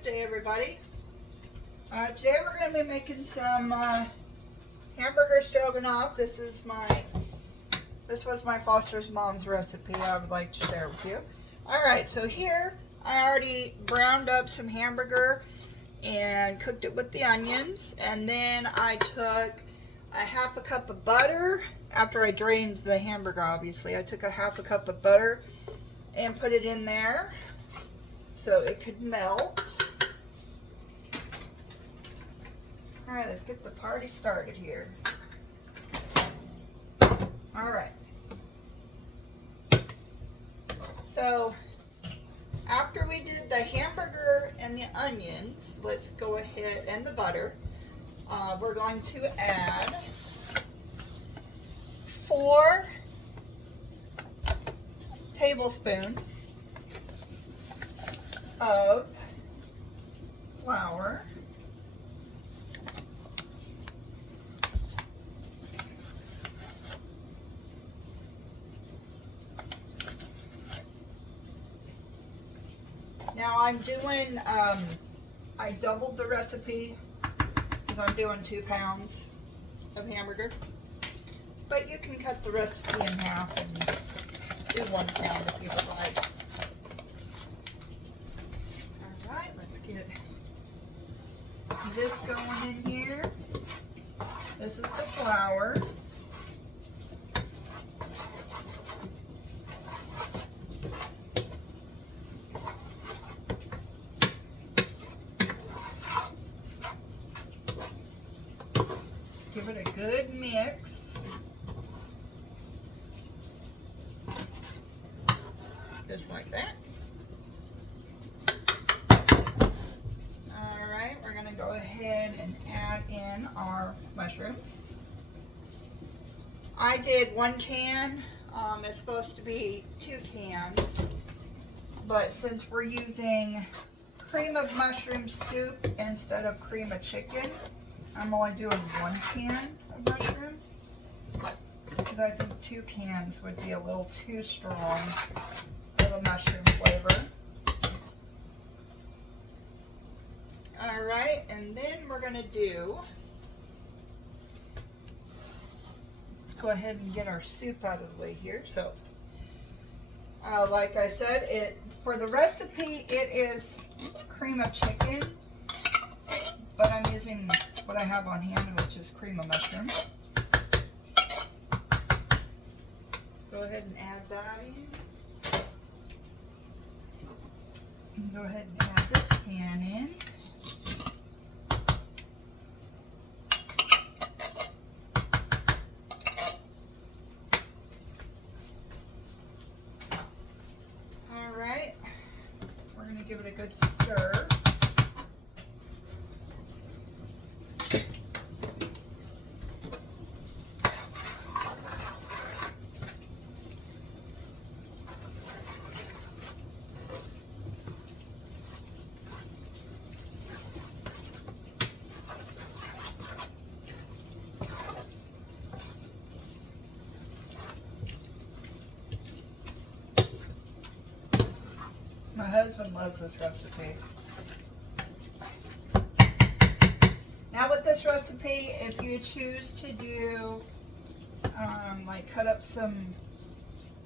Good day, everybody. Today we're going to be making some Hamburger Stroganoff. This was my foster mom's recipe I would like to share with you. Alright, so here I already browned up some hamburger and cooked it with the onions, and then I took a half a cup of butter. After I drained the hamburger, obviously, I took a half a cup of butter and put it in there so it could melt. Alright, let's get the party started here. Alright. So, after we did the hamburger and the onions, let's go ahead, and the butter, we're going to add 4 tablespoons of flour. Now I'm doing, I doubled the recipe because I'm doing 2 pounds of hamburger. But you can cut the recipe in half and do 1 pound if you would like. Alright, let's get this going in here. This is the flour. Give it a good mix. Just like that. Alright, we're going to go ahead and add in our mushrooms. I did 1 can. It's supposed to be 2 cans. But since we're using cream of mushroom soup instead of cream of chicken, I'm only doing 1 can of mushrooms because I think 2 cans would be a little too strong for the mushroom flavor. Alright, and then we're going to let's go ahead and get our soup out of the way here. So, like I said, for the recipe it is cream of chicken, but I'm using what I have on hand, which is cream of mushroom. Go ahead and add that in. And go ahead and add this can in. Alright, we're going to give it a good stir. My husband loves this recipe. Now with this recipe, if you choose to do, like cut up some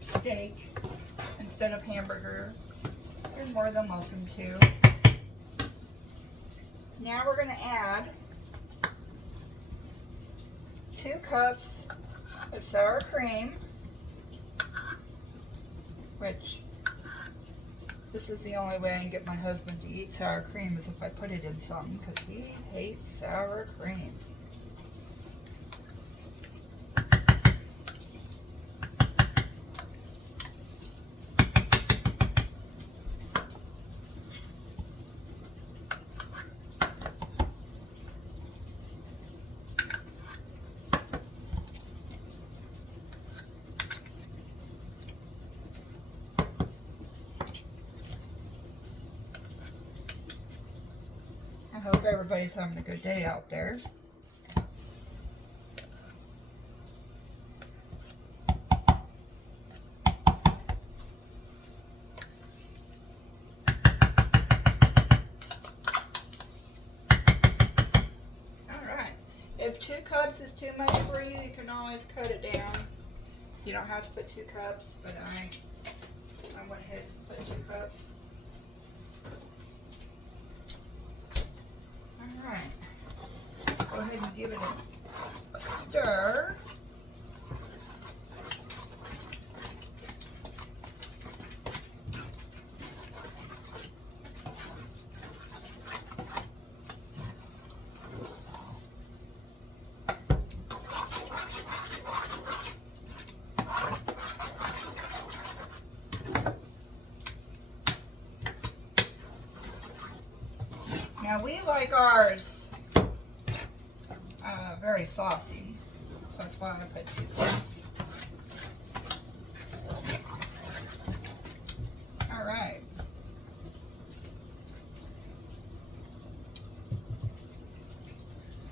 steak instead of hamburger, you're more than welcome to. Now we're going to add 2 cups of sour cream, which this is the only way I can get my husband to eat sour cream is if I put it in something, because he hates sour cream. I hope everybody's having a good day out there. cups is too much for you, you can always cut it down. You don't have to put 2 cups, but I went ahead and put 2 cups. Alright, go ahead and give it a stir. Now we like ours very saucy, so that's why I put 2 cups. All right.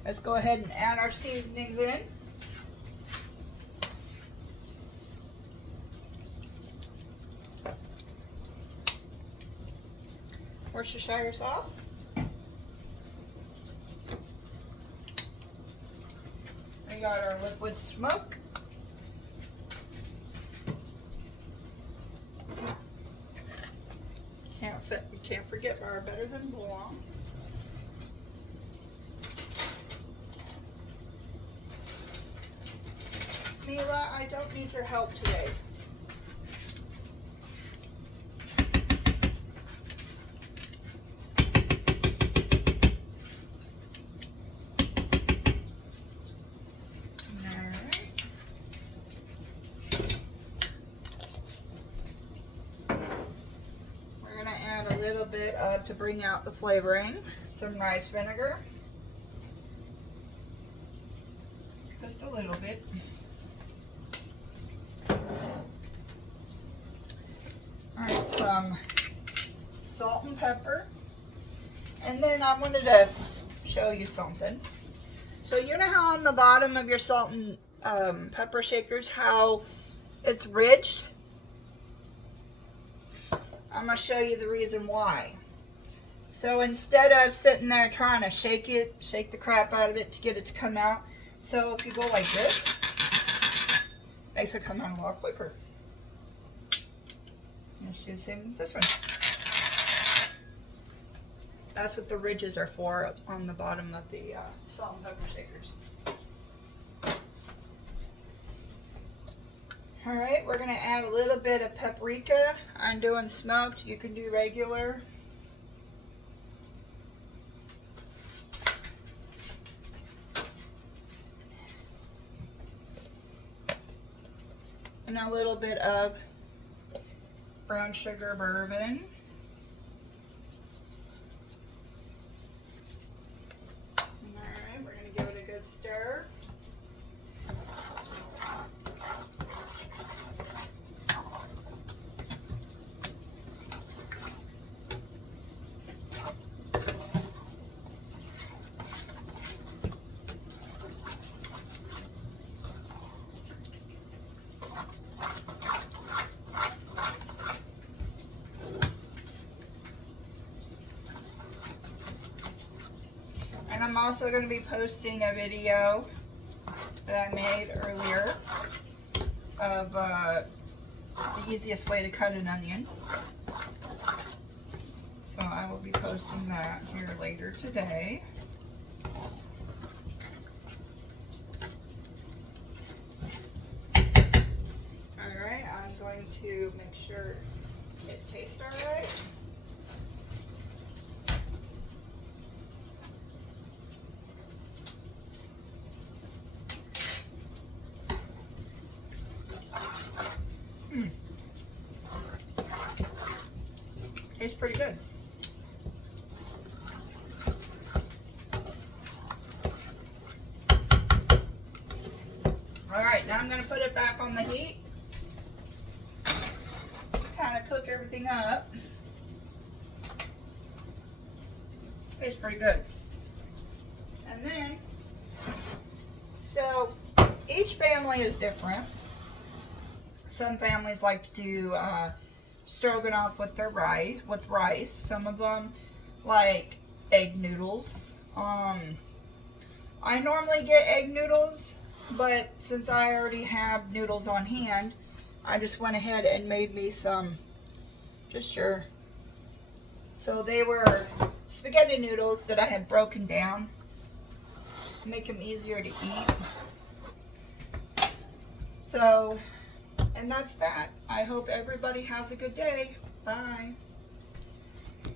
Let's go ahead and add our seasonings in. Worcestershire sauce. We got our liquid smoke. Can't forget our better than bouillon. Mila, I don't need your help today. Bit of, to bring out the flavoring, some rice vinegar, just a little bit. Alright, some salt and pepper, and then I wanted to show you something. So you know how on the bottom of your salt and pepper shakers how it's ridged? I'm going to show you the reason why. So instead of sitting there trying to shake the crap out of it to get it to come out, so if you go like this, it makes it come out a lot quicker. Let's do the same with this one. That's what the ridges are for on the bottom of the salt and pepper shakers. Alright, we're going to add a little bit of paprika. I'm doing smoked. You can do regular. And a little bit of brown sugar bourbon. Alright, we're going to give it a good stir. I'm also going to be posting a video that I made earlier of the easiest way to cut an onion. So I will be posting that here later today. Alright, I'm going to make sure it tastes alright. Tastes pretty good. Alright, now I'm going to put it back on the heat. Kind of cook everything up. Tastes pretty good. And then, so each family is different. Some families like to do stroganoff with their rice. Some of them like egg noodles. I normally get egg noodles, but since I already have noodles on hand, I just went ahead and made me some, just your, so they were spaghetti noodles that I had broken down, make them easier to eat. So, and that's that. I hope everybody has a good day. Bye.